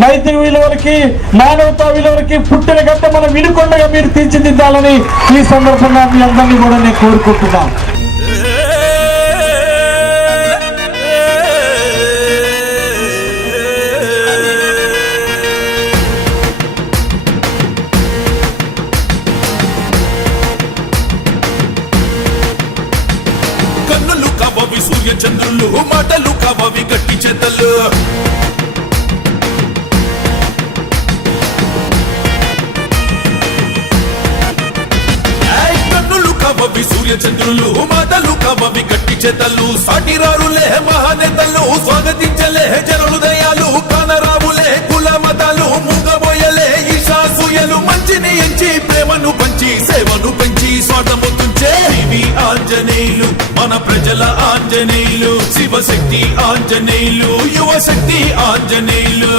నైతిక విలువలకి మానవతా విలువలకి పుట్టిన గట్ట మన వినుకొండగా మీరు తీర్చిదిద్దాలని ఈ సందర్భంగా మీ అందరినీ కూడా నేను కోరుకుంటున్నాను. కన్నులు కావవి సూర్య చంద్రులు, మాటలు కావవి గట్టి చేతలు. కన్నులు కావవి సూర్య చంద్రులు, మాటలు కావవి గట్టి చేతలు. సాటిరారులే మహానేతలు, స్వాగతించలే జనహృదయాలు. కానరావులే కుల మతాలు, మూగబోయలే ఈశాసూయలు. మంచిని ఎంచి ప్రేమను పంచి సేవను పెంచి స్వార్థము తుంచే ఆంజనేయులు, మన ప్రజల ఆంజనేయులు. శివశక్తి ఆంజనేయులు, యువశక్తి ఆంజనేయులు.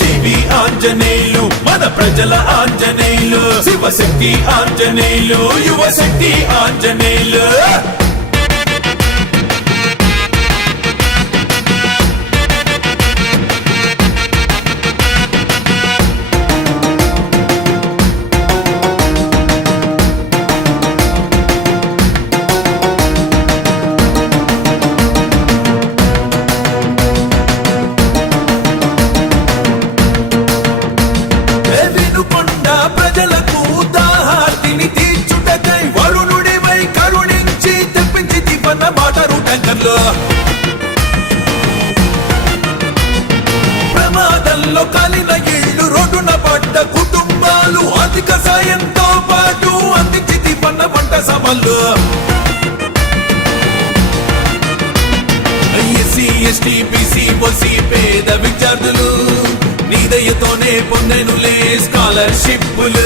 జీవి ఆంజనేయులు, మన ప్రజల ఆంజనేయులు. శివశక్తి ఆంజనేయులు, యువశక్తి ఆంజనేయులు. ప్రజలకు దాహార్తిని తీర్చుటకై వరుణుడివై కరుణించి తెప్పించి తిప్పన్న మాటరు ట్యాంకర్లు. ప్రమాదంలో కాలిన ఇళ్ళు, రోడ్డున పడ్డ కుటుంబాలు. ఆర్థిక సాయంతో పాటు అందించి తిప్పన్న పంట సభలు. ఎస్సీ ఎస్టీ బీసీ ఓసీ పేద విద్యార్థులు నీదయ్యతోనే పొందెనులే స్కాలర్షిప్లు.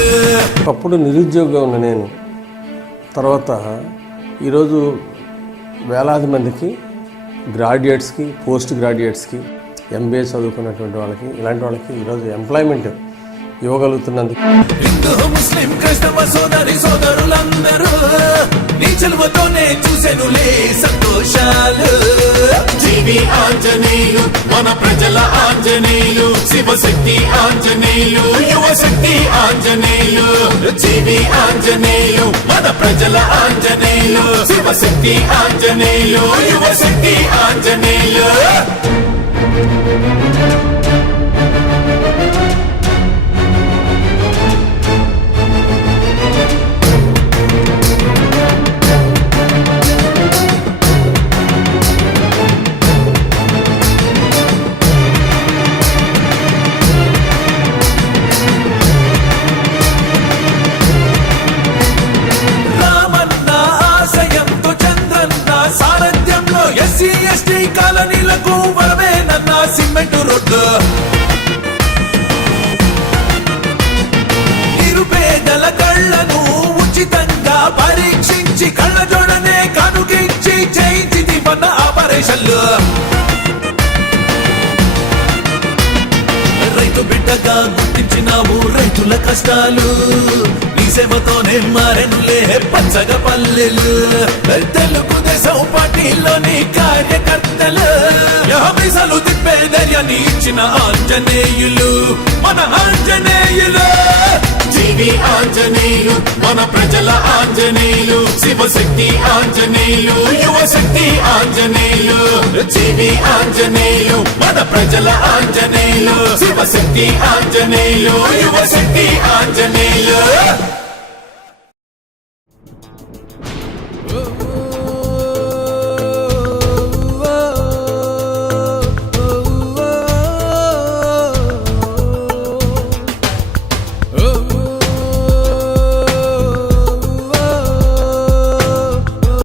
ఒకప్పుడు నిరుద్యోగిగా ఉన్న నేను తర్వాత ఈరోజు వేలాది మందికి గ్రాడ్యుయేట్స్కి, పోస్ట్ గ్రాడ్యుయేట్స్కి, ఎంబీఏ చదువుకున్నటువంటి వాళ్ళకి, ఇలాంటి వాళ్ళకి ఈరోజు ఎంప్లాయ్మెంట్ ఇవ్వగలుగుతున్నందుకు హిందూ ముస్లిం క్రైస్తవ సోదరి సోదరులందరూ నీ చెలువతోనే చూసెనులే సంతోషాలు. జీవి ఆంజనేయులు, మన ప్రజల ఆంజనేయులు. శివశక్తి ఆంజనేయులు, యువశక్తి ఆంజనేయులు. జీవి ఆంజనేయులు, మన ప్రజల ఆంజనేయులు. శివశక్తి ఆంజనేయులు, యువశక్తి ఆంజనేయులు. ఎస్సీ ఎస్టీ కాలనీలకు వరవేనన్న సిమెంటు రోడ్డు. నిరుపేదల కళ్ళను ఉచితంగా పరీక్షించి కళ్ళ జోడనే కనుగించి చేయించి తిప్పన్న ఆపరేషన్లు. రైతు బిడ్డగా గుర్తించినావు రైతుల కష్టాలు. నీ సేవతోనే మారెనులే పచ్చగా పల్లెలు. తెలుగుదేశం పార్టీలోని కార్యకర్తలు మీసాలు తిప్పే ధైర్యాన్ని ఇచ్చిన ఆంజనేయులు, మన ఆంజనేయులు. జీవి ఆంజనేయులు, మన ప్రజల ఆంజనేయులు. శివశక్తి ఆంజనేయులు, యువశక్తి ఆంజనేయులు. జీవి ఆంజనేయులు, మన ప్రజల ఆంజనేయులు. శివశక్తి ఆంజనేయులు, యువశక్తి ఆంజనేయులు.